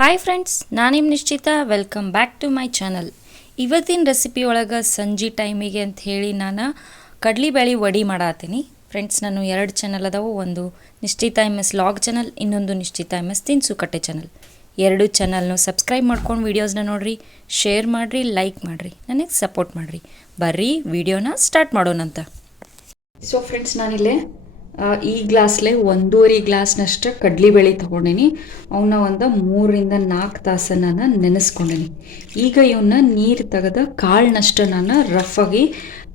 Hi friends, ನಾನು ನಿಮ್ಮ Nischita. Welcome back to my channel. ಇವತ್ತಿನ ರೆಸಿಪಿ ಒಳಗೆ ಸಂಜೆ ಟೈಮಿಗೆ ಅಂತ ಹೇಳಿ ನಾನು ಕಡ್ಲಿಬೇಳೆ ವಡಿ ಮಾಡತ್ತೀನಿ. ಫ್ರೆಂಡ್ಸ್, ನಾನು 2 ಚಾನಲ್ ಅದಾವು. ಒಂದು ನಿಶ್ಚಿತಾ MS ಲಾಗ್ ಚಾನಲ್, ಇನ್ನೊಂದು ನಿಶ್ಚಿತಾ MS ತಿನ್ಸುಕಟ್ಟೆ ಚಾನಲ್. 2 ಚಾನಲ್ನು ಸಬ್ಸ್ಕ್ರೈಬ್ ಮಾಡ್ಕೊಂಡು ವೀಡಿಯೋಸ್ನ ನೋಡಿರಿ, ಶೇರ್ ಮಾಡಿರಿ, ಲೈಕ್ ಮಾಡಿರಿ, ನನಗೆ ಸಪೋರ್ಟ್ ಮಾಡಿರಿ. ಬರ್ರಿ ವಿಡಿಯೋನ ಸ್ಟಾರ್ಟ್ ಮಾಡೋಣಂತ. ಸೊ ಫ್ರೆಂಡ್ಸ್, ನಾನಿಲ್ಲೇ ಈ ಗ್ಲಾಸ್ಲೆ 1.5 ಗ್ಲಾಸ್ನಷ್ಟು ಕಡ್ಲಿಬೇಳೆ ತೊಗೊಂಡೇನಿ. ಅವನ್ನ ಒಂದು 3 ರಿಂದ 4 ತಾಸು ನಾನು ನೆನೆಸ್ಕೊಂಡೇನಿ. ಈಗ ಇವನ್ನ ನೀರು ತೆಗೆದು ಕಾಳಿನಷ್ಟು ನಾನು ರಫಾಗಿ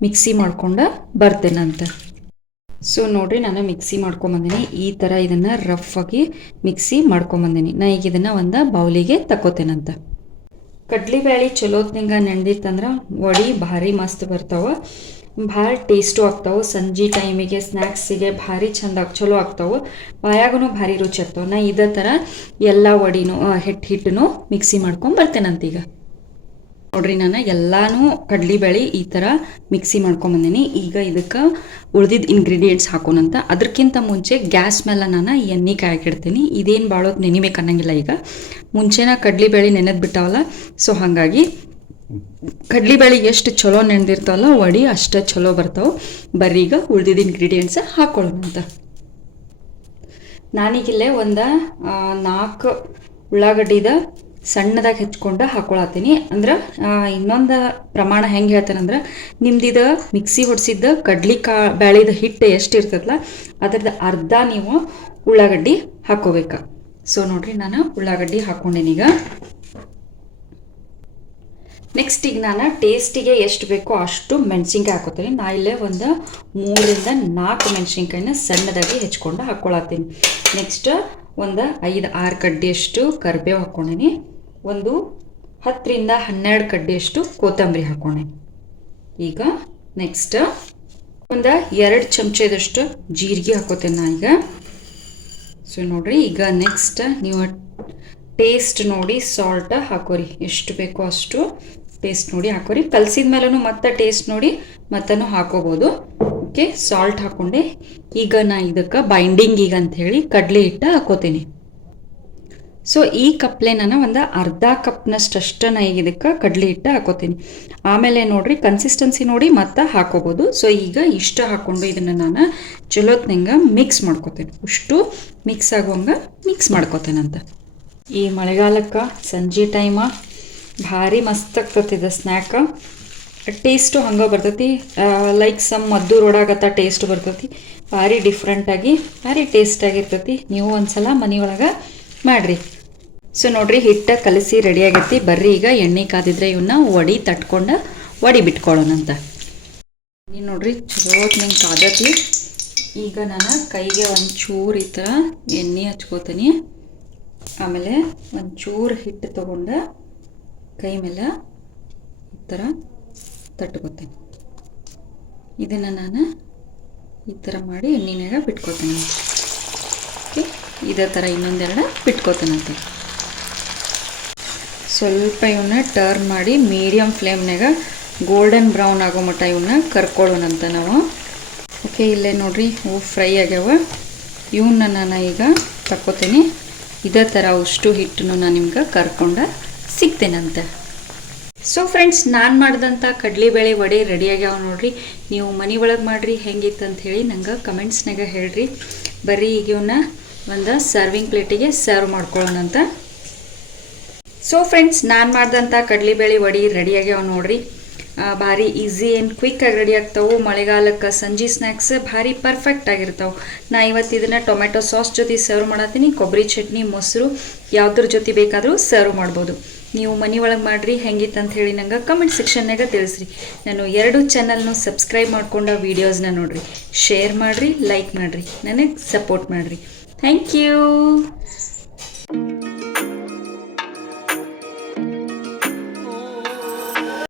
ಮಿಕ್ಸಿ ಮಾಡ್ಕೊಂಡು ಬರ್ತೇನಂತ. ಸೊ ನೋಡಿರಿ, ನಾನು ಮಿಕ್ಸಿ ಮಾಡ್ಕೊಂಬಂದಿನಿ. ಈ ಥರ ಇದನ್ನು ರಫಾಗಿ ಮಿಕ್ಸಿ ಮಾಡ್ಕೊಂಬಂದಿನಿ. ನಾ ಈಗ ಇದನ್ನು ಒಂದು ಬೌಲಿಗೆ ತಗೋತೇನಂತ. ಕಡ್ಲಿಬೇಳೆ ಚಲೋತ್ನಿಂಗ ನೆಂದಿತ್ತಂದ್ರೆ ವಡಿ ಭಾರಿ ಮಸ್ತ್ ಬರ್ತಾವೆ, ಭಾಳ ಟೇಸ್ಟು ಆಗ್ತಾವೆ. ಸಂಜೆ ಟೈಮಿಗೆ ಸ್ನ್ಯಾಕ್ಸಿಗೆ ಭಾರಿ ಚಂದ ಚಲೋ ಆಗ್ತಾವೆ, ಬಾಯಾಗೂ ಭಾರಿ ರುಚಿ ಆಗ್ತಾವೆ. ನಾ ಇದೇ ಥರ ಎಲ್ಲ ವಡಿನೂ ಹಿಟ್ಟನ್ನು ಮಿಕ್ಸಿ ಮಾಡ್ಕೊಂಡು ಬರ್ತೇನಂತ. ಈಗ ನೋಡ್ರಿ, ನಾನು ಎಲ್ಲನೂ ಕಡ್ಲಿಬೇಳೆ ಈ ಥರ ಮಿಕ್ಸಿ ಮಾಡ್ಕೊಂಬಂದಿನಿ. ಈಗ ಇದಕ್ಕೆ ಉಳ್ದಿದ್ದ ಇಂಗ್ರೀಡಿಯೆಂಟ್ಸ್ ಹಾಕೋಣಂತ. ಅದಕ್ಕಿಂತ ಮುಂಚೆ ಗ್ಯಾಸ್ ಮೇಲೆ ನಾನು ಎಣ್ಣೆ ಕಾಯಕ್ಕಿಡ್ತೀನಿ. ಇದೇನು ಭಾಳೋದು ನೆನಿಬೇಕು ಅನ್ನಂಗಿಲ್ಲ. ಈಗ ಮುಂಚೆನ ಕಡ್ಲಿಬೇಳೆ ನೆನೆದು ಬಿಟ್ಟಾವಲ್ಲ, ಸೊ ಹಾಗಾಗಿ ಕಡ್ಲಿಬೇಳೆ ಎಷ್ಟು ಚಲೋ ನೆನೆದಿರ್ತಾವಲ್ಲ ವಡಿ ಅಷ್ಟು ಚಲೋ ಬರ್ತಾವೆ. ಬರ್ರಿ ಈಗ ಉಳ್ದಿದ್ದ ಇಂಗ್ರೀಡಿಯೆಂಟ್ಸ್ ಹಾಕೊಳ್ಳೋಣಂತ. ನಾನೀಗಿಲ್ಲೇ ಒಂದು 4 ಉಳ್ಳಾಗಡ್ಡಿದ ಸಣ್ಣದಾಗಿ ಹೆಚ್ಕೊಂಡು ಹಾಕೊಳತ್ತೀನಿ. ಅಂದ್ರೆ ಇನ್ನೊಂದು ಪ್ರಮಾಣ ಹೆಂಗೆ ಹೇಳ್ತೇನೆಂದ್ರೆ, ನಿಮ್ದಿದು ಮಿಕ್ಸಿ ಹೊಡಿಸಿದ್ದ ಬೇಳೆದ ಹಿಟ್ಟು ಎಷ್ಟು ಇರ್ತದಲ್ಲ ಅದ್ರದ್ದು ಅರ್ಧ ನೀವು ಉಳ್ಳಾಗಡ್ಡಿ ಹಾಕೋಬೇಕು. ಸೊ ನೋಡ್ರಿ, ನಾನು ಉಳ್ಳಾಗಡ್ಡಿ ಹಾಕೊಂಡೇನೀಗ. ನೆಕ್ಸ್ಟ್ ಈಗ ನಾನು ಟೇಸ್ಟಿಗೆ ಎಷ್ಟು ಬೇಕೋ ಅಷ್ಟು ಮೆಣಸಿನ್ಕಾಯಿ ಹಾಕೋತೀನಿ. ನಾ ಇಲ್ಲೇ ಒಂದು 3 ರಿಂದ 4 ಮೆಣಸಿನ್ಕಾಯಿನ ಸಣ್ಣದಾಗಿ ಹೆಚ್ಕೊಂಡು ಹಾಕ್ಕೊಳತ್ತೀನಿ. ನೆಕ್ಸ್ಟ್ ಒಂದು 5-6 ಕಡ್ಡಿಯಷ್ಟು ಕರಿಬೇವು ಹಾಕ್ಕೊಂಡೀನಿ. ಒಂದು 10 ರಿಂದ 12 ಕಡ್ಡಿಯಷ್ಟು ಕೊತ್ತಂಬರಿ ಹಾಕ್ಕೊಂಡೇನಿ. ಈಗ ನೆಕ್ಸ್ಟ್ ಒಂದು 2 ಚಮಚದಷ್ಟು ಜೀರಿಗೆ ಹಾಕೋತೇನೆ ನಾ ಈಗ. ಸೊ ನೋಡ್ರಿ, ಈಗ ನೆಕ್ಸ್ಟ್ ನೀವು ಟೇಸ್ಟ್ ನೋಡಿ ಸಾಲ್ಟ್ ಹಾಕೋರಿ, ಎಷ್ಟು ಬೇಕೋ ಅಷ್ಟು ಟೇಸ್ಟ್ ನೋಡಿ ಹಾಕೋರಿ. ಕಲಸಿದ ಮೇಲೂ ಮತ್ತೆ ಟೇಸ್ಟ್ ನೋಡಿ ಮತ್ತೂ ಹಾಕೋಬೋದು. ಓಕೆ, ಸಾಲ್ಟ್ ಹಾಕ್ಕೊಂಡೆ. ಈಗ ನಾ ಇದಕ್ಕೆ ಬೈಂಡಿಂಗ್ ಈಗ ಅಂಥೇಳಿ ಕಡಲೆ ಹಿಟ್ಟು ಹಾಕೋತೀನಿ. ಸೊ ಈ ಕಪ್ಲೆ ನಾನು ಒಂದು ಅರ್ಧ ಕಪ್ನಷ್ಟು ನಾ ಈಗ ಇದಕ್ಕೆ ಕಡಲೆ ಹಿಟ್ಟು ಹಾಕೋತೀನಿ. ಆಮೇಲೆ ನೋಡ್ರಿ, ಕನ್ಸಿಸ್ಟೆನ್ಸಿ ನೋಡಿ ಮತ್ತೆ ಹಾಕೋಬೋದು. ಸೊ ಈಗ ಇಷ್ಟ ಹಾಕ್ಕೊಂಡು ಇದನ್ನು ನಾನು ಚಲೋತ್ನಂಗೆ ಮಿಕ್ಸ್ ಮಾಡ್ಕೋತೇನೆ. ಅಷ್ಟು ಮಿಕ್ಸ್ ಆಗುವಂಗೆ ಮಿಕ್ಸ್ ಮಾಡ್ಕೋತೇನಂತ. ಈ ಮಳೆಗಾಲಕ್ಕೆ ಸಂಜೆ ಟೈಮ ಭಾರಿ ಮಸ್ತ್ ಆಗ್ತತಿದೆ ಸ್ನ್ಯಾಕ್. ಟೇಸ್ಟು ಹಂಗೆ ಬರ್ತೈತಿ, ಲೈಕ್ ಸಮ್ ಮದ್ದು ರೋಡಾಗತ್ತ ಟೇಸ್ಟ್ ಬರ್ತೈತಿ. ಭಾರಿ ಡಿಫ್ರೆಂಟಾಗಿ ಭಾರಿ ಟೇಸ್ಟಾಗಿರ್ತೈತಿ. ನೀವು ಒಂದ್ಸಲ ಮನೆಯೊಳಗೆ ಮಾಡಿರಿ. ಸೊ ನೋಡ್ರಿ, ಹಿಟ್ಟು ಕಲಸಿ ರೆಡಿ ಆಗೈತಿ. ಬರ್ರಿ ಈಗ ಎಣ್ಣೆ ಕಾದಿದ್ರೆ ಇವನ್ನ ವಡಿ ತಟ್ಕೊಂಡು ವಡಿ ಬಿಟ್ಕೊಳ್ಳೋಣಂತ. ನೀನು ನೋಡ್ರಿ, ಚಲೋತ್ನಂಗೆ ಕಾದತಿ. ಈಗ ನಾನು ಕೈಗೆ ಒಂಚೂರು ಈ ಥರ ಎಣ್ಣೆ ಹಚ್ಕೋತೀನಿ. ಆಮೇಲೆ ಒಂಚೂರು ಹಿಟ್ಟು ತೊಗೊಂಡು ಕೈ ಮೇಲೆ ಈ ಥರ ತಟ್ಕೋತೀನಿ. ಇದನ್ನು ನಾನು ಈ ಥರ ಮಾಡಿ ಎಣ್ಣೆನಾಗ ಬಿಟ್ಕೋತೀನಿ. ಓಕೆ, ಇದೇ ಥರ ಇನ್ನೊಂದೆರಡು ಬಿಟ್ಕೋತೀನಂತೆ. ಸ್ವಲ್ಪ ಇವನ್ನ ಟರ್ನ್ ಮಾಡಿ ಮೀಡಿಯಮ್ ಫ್ಲೇಮ್ನಾಗ ಗೋಲ್ಡನ್ ಬ್ರೌನ್ ಆಗೋ ಮಟ್ಟ ಇವನ್ನ ಕರ್ಕೊಳ್ಳೋಣಂತ ನಾವು. ಓಕೆ, ಇಲ್ಲೇ ನೋಡ್ರಿ, ಹೂವು ಫ್ರೈ ಆಗ್ಯಾವ. ಇವನ್ನ ನಾನು ಈಗ ತಕ್ಕೋತೀನಿ. ಇದೇ ಥರ ಅಷ್ಟು ಹಿಟ್ಟನ್ನು ನಾನು ನಿಮ್ಗೆ ಕರ್ಕೊಂಡು ಸಿಗ್ತೇನಂತೆ. ಸೊ ಫ್ರೆಂಡ್ಸ್, ನಾನು ಮಾಡಿದಂಥ ಕಡ್ಲಿಬೇಳೆ ವಡೆ ರೆಡಿಯಾಗ್ಯಾವ ನೋಡ್ರಿ. ನೀವು ಮನೆ ಒಳಗೆ ಮಾಡಿರಿ, ಹೆಂಗಿತ್ತು ಅಂಥೇಳಿ ನಂಗೆ ಕಮೆಂಟ್ಸ್ನಾಗ ಹೇಳ್ರಿ. ಬರ್ರಿ ಈಗ ಇವನ್ನ ಒಂದು ಸರ್ವಿಂಗ್ ಪ್ಲೇಟಿಗೆ ಸರ್ವ್ ಮಾಡ್ಕೊಳ್ಳೋಣಂತ. ಸೊ ಫ್ರೆಂಡ್ಸ್, ನಾನು ಮಾಡಿದಂಥ ಕಡ್ಲಿಬೇಳೆ ವಡೆ ರೆಡಿಯಾಗ್ಯಾವ ನೋಡ್ರಿ. ಭಾರಿ ಈಸಿ ಆ್ಯಂಡ್ ಕ್ವಿಕ್ಕಾಗಿ ರೆಡಿ ಆಗ್ತಾವೆ. ಮಳೆಗಾಲಕ್ಕೆ ಸಂಜೆ ಸ್ನ್ಯಾಕ್ಸ್ ಭಾರಿ ಪರ್ಫೆಕ್ಟ್ ಆಗಿರ್ತಾವೆ. ನಾ ಇವತ್ತು ಇದನ್ನು ಟೊಮೆಟೊ ಸಾಸ್ ಜೊತೆ ಸರ್ವ್ ಮಾಡತ್ತೀನಿ. ಕೊಬ್ಬರಿ ಚಟ್ನಿ, ಮೊಸರು ಯಾವುದ್ರ ಜೊತೆ ಬೇಕಾದರೂ ಸರ್ವ್ ಮಾಡ್ಬೋದು. ನೀವು ಮನೆ ಒಳಗೆ ಮಾಡಿರಿ, ಹೆಂಗಿತ್ತು ಅಂತ ಹೇಳಿ ನಂಗೆ ಕಮೆಂಟ್ ಸೆಕ್ಷನ್ನಾಗ ತಿಳಿಸ್ರಿ. ನಾನು 2 ಚಾನಲ್ನು ಸಬ್ಸ್ಕ್ರೈಬ್ ಮಾಡ್ಕೊಂಡು ವೀಡಿಯೋಸ್ನ ನೋಡಿರಿ, ಶೇರ್ ಮಾಡಿರಿ, ಲೈಕ್ ಮಾಡಿರಿ, ನನಗೆ ಸಪೋರ್ಟ್ ಮಾಡಿರಿ. Thank you.